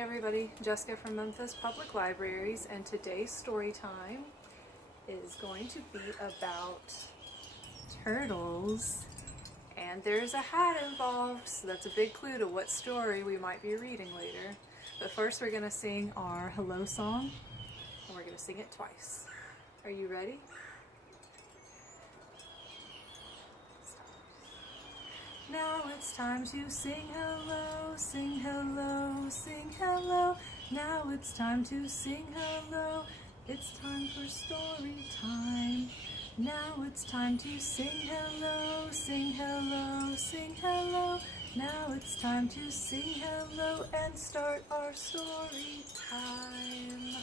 everybody, Jessica from Memphis Public Libraries, and today's story time is going to be about turtles, and there's a hat involved, so that's a big clue to what story we might be reading later. But first we're going to sing our hello song, and we're going to sing it twice. Are you ready? Now it's time to sing hello, sing hello, sing hello. Now it's time to sing hello. It's time for story time. Now it's time to sing hello, sing hello, sing hello. Now it's time to sing hello and start our story time.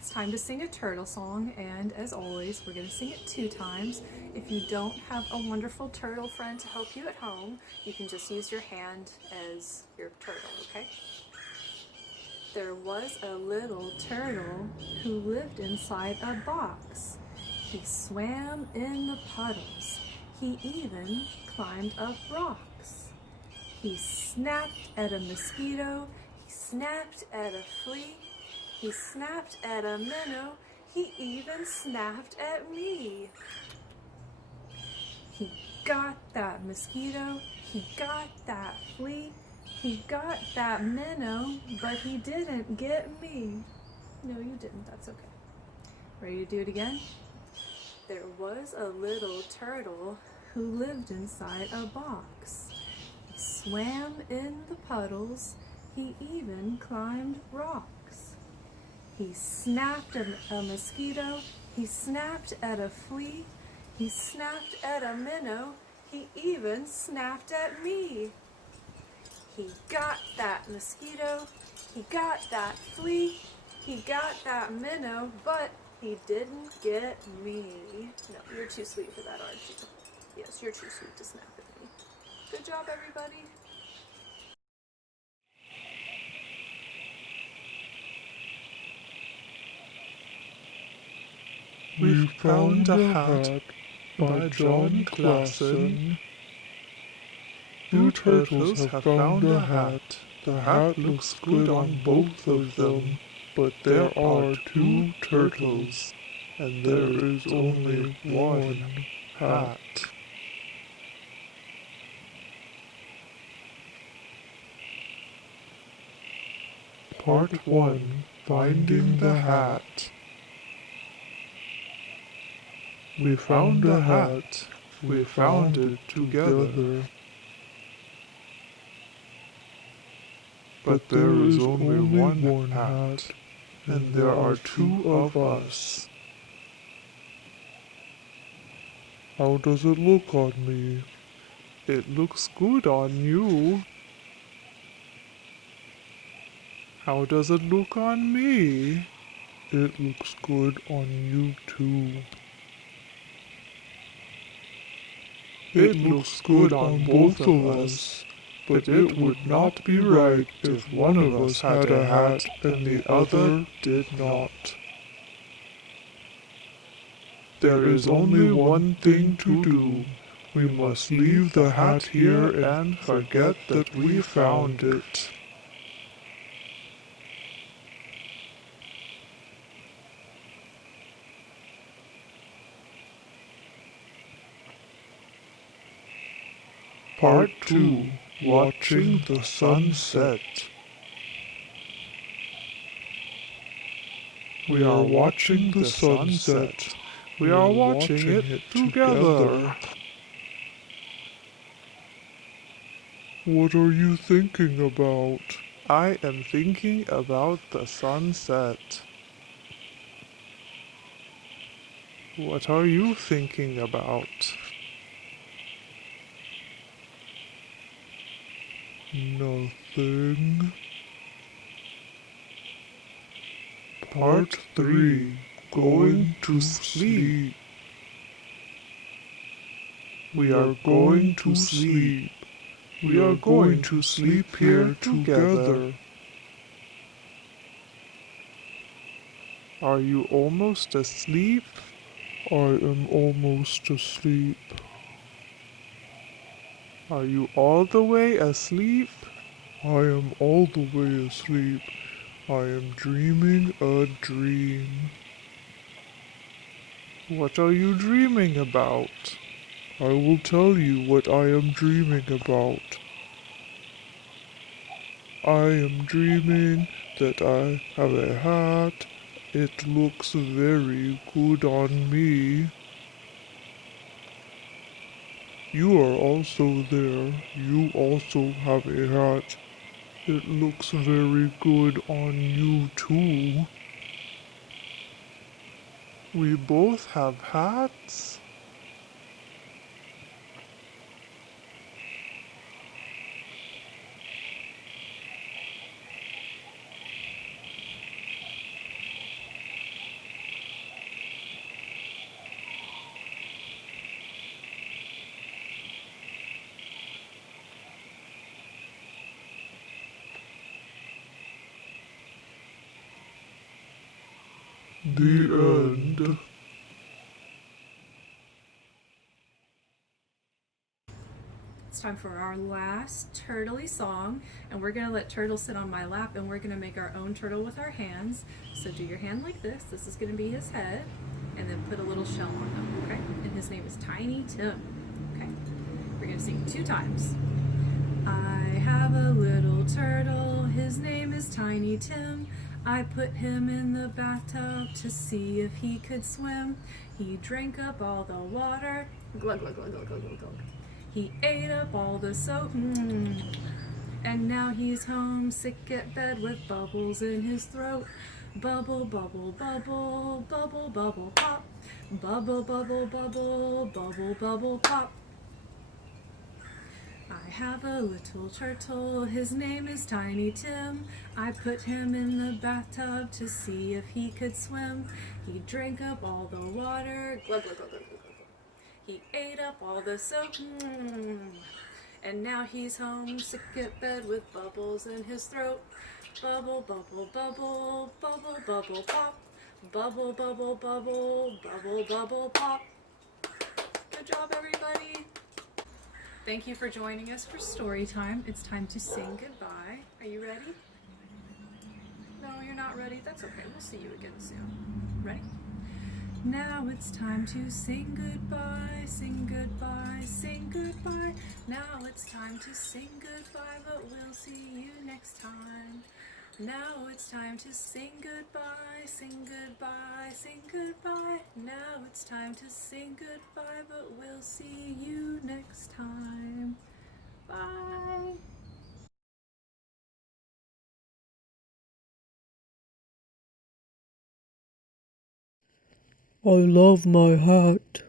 It's time to sing a turtle song, and as always, we're going to sing it 2 times. If you don't have a wonderful turtle friend to help you at home, you can just use your hand as your turtle, okay? There was a little turtle who lived inside a box. He swam in the puddles. He even climbed up rocks. He snapped at a mosquito. He snapped at a flea. He snapped at a minnow. He even snapped at me. He got that mosquito. He got that flea. He got that minnow, but he didn't get me. No, you didn't. That's okay. Ready to do it again? There was a little turtle who lived inside a box. He swam in the puddles. He even climbed rocks. He snapped at a mosquito. He snapped at a flea. He snapped at a minnow. He even snapped at me. He got that mosquito. He got that flea. He got that minnow, but he didn't get me. No, you're too sweet for that, aren't you? Yes, you're too sweet to snap at me. Good job, everybody. We found a hat by John Classen. 2 turtles have found a hat. The hat looks good on both of them, but there are 2 turtles, and there is only one hat. Part 1. Finding the Hat. We found a hat. We found it together. But there is only one hat, and there are 2 of us. How does it look on me? It looks good on you. How does it look on me? It looks good on you too. It looks good on both of us, but it would not be right if one of us had a hat and the other did not. There is only one thing to do. We must leave the hat here and forget that we found it. Part 2. Watching the sunset. We are watching the sunset. We are watching it together. What are you thinking about? I am thinking about the sunset. What are you thinking about? Nothing. Part 3. Going to sleep. We are going to sleep. We are going to sleep here together. Are you almost asleep? I am almost asleep. Are you all the way asleep? I am all the way asleep. I am dreaming a dream. What are you dreaming about? I will tell you what I am dreaming about. I am dreaming that I have a hat. It looks very good on me. You are also there. You also have a hat. It looks very good on you too. We both have hats. The end. It's time for our last turtley song, and we're gonna let Turtle sit on my lap, and we're gonna make our own turtle with our hands. So do your hand like this. This is gonna be his head, and then put a little shell on him, okay? And his name is Tiny Tim, okay? We're gonna sing 2 times. I have a little turtle, his name is Tiny Tim. I put him in the bathtub to see if he could swim. He drank up all the water, glug, glug, glug, glug, glug, glug, glug. He ate up all the soap, and now he's home, sick at bed with bubbles in his throat. Bubble, bubble, bubble, bubble, bubble, pop. Bubble, bubble, bubble, bubble, bubble, pop. I have a little turtle, his name is Tiny Tim. I put him in the bathtub to see if he could swim. He drank up all the water, glug, glug, glug, glug, glug, glug. He ate up all the soap, and now he's home, sick at bed with bubbles in his throat. Bubble, bubble, bubble, bubble, bubble, pop. Bubble, bubble, bubble, bubble, bubble, pop. Good job, everybody. Thank you for joining us for story time. It's time to sing goodbye. Are you ready? No, you're not ready? That's okay. We'll see you again soon. Ready? Now it's time to sing goodbye, sing goodbye, sing goodbye. Now it's time to sing goodbye, but we'll see you next time. Now it's time to sing goodbye, sing goodbye, sing goodbye. Now it's time to sing goodbye, but we'll see you next time. Bye. I love my hat.